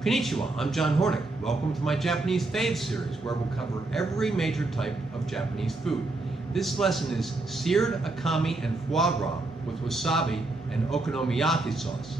Konnichiwa, I'm John Hornick. Welcome to my Japanese Faves series, where we'll cover every major type of Japanese food. This lesson is Seared Akami and Foie Gras with wasabi and okonomiyaki sauce.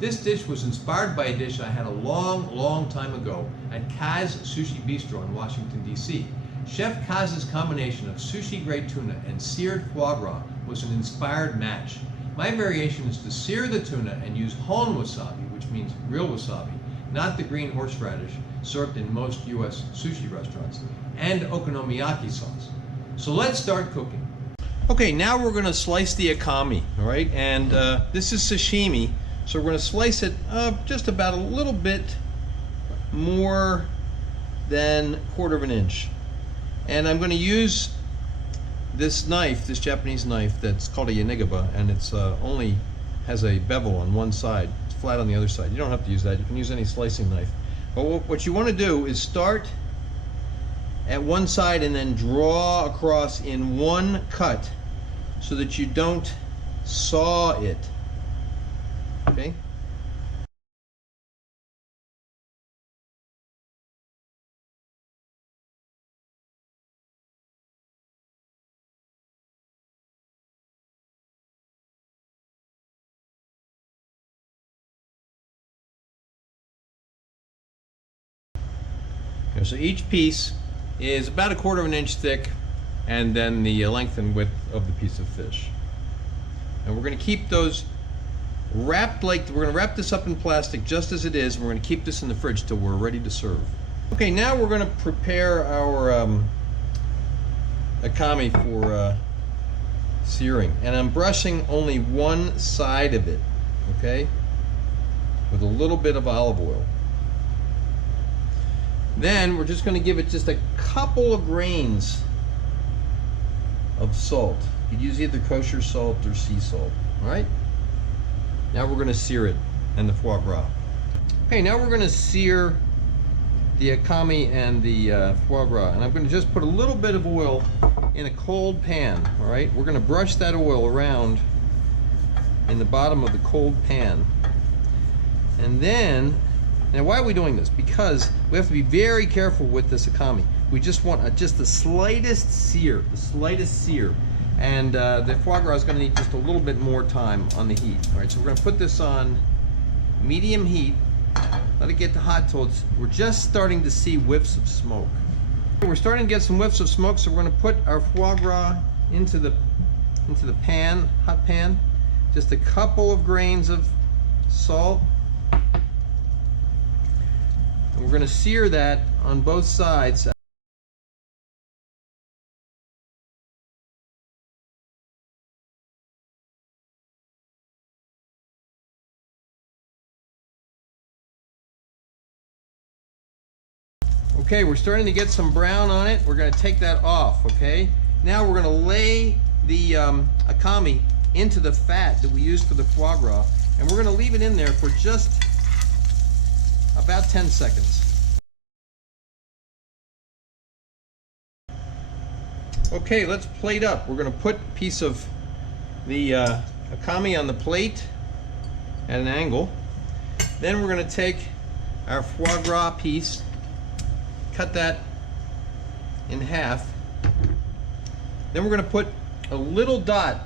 This dish was inspired by a dish I had a long time ago at Kaz Sushi Bistro in Washington, D.C. Chef Kaz's combination of sushi-grade tuna and seared foie gras was an inspired match. My variation is to sear the tuna and use hon wasabi, which means real wasabi, not the green horseradish served in most U.S. sushi restaurants, and okonomiyaki sauce. So let's start cooking. Okay, now we're going to slice the akami, all right? And this is sashimi, so we're going to slice it just about a little bit more than 1/4 inch. And I'm going to use this knife, this Japanese knife that's called a yanigaba, and it's only has a bevel on one side. It's flat on the other side. You don't have to use that. You can use any slicing knife. But what you want to do is start at one side and then draw across in one cut so that you don't saw it. Okay? So each piece is about 1/4 inch thick, and then the length and width of the piece of fish. And we're going to keep those wrapped we're going to wrap this up in plastic just as it is, and we're going to keep this in the fridge till we're ready to serve. Okay, now we're going to prepare our akami for searing, and I'm brushing only one side of it, okay, with a little bit of olive oil. Then we're just going to give it just a couple of grains of salt. You could use either kosher salt or sea salt. All right. Now we're going to sear it and the foie gras. Okay, now we're going to sear the akami and the foie gras, and I'm going to just put a little bit of oil in a cold pan. All right. We're going to brush that oil around in the bottom of the cold pan, and then. Now, why are we doing this? Because we have to be very careful with this akami. We just want just the slightest sear, and the foie gras is going to need just a little bit more time on the heat. All right, so we're going to put this on medium heat, let it get hot till we're just starting to see whiffs of smoke. We're starting to get some whiffs of smoke, so we're going to put our foie gras into the pan, hot pan. Just a couple of grains of salt. We're going to sear that on both sides. Okay, we're starting to get some brown on it. We're going to take that off, okay? Now we're going to lay the akami into the fat that we used for the foie gras, and we're going to leave it in there for just about 10 seconds. Okay, let's plate up. We're going to put a piece of the akami on the plate at an angle. Then we're going to take our foie gras piece, cut that in half. Then we're going to put a little dot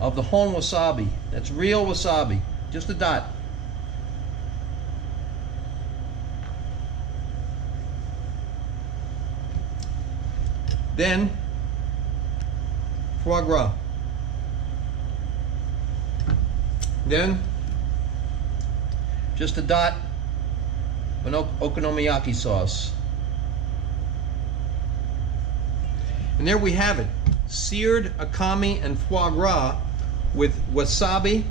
of the hon wasabi. That's real wasabi, just a dot. Then foie gras. Then just a dot of okonomiyaki sauce. And there we have it. Seared akami and foie gras with wasabi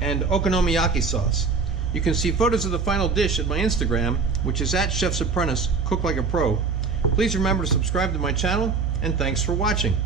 and okonomiyaki sauce. You can see photos of the final dish at my Instagram, which is @Chef's Apprentice, Cook Like a Pro. Please remember to subscribe to my channel, and thanks for watching.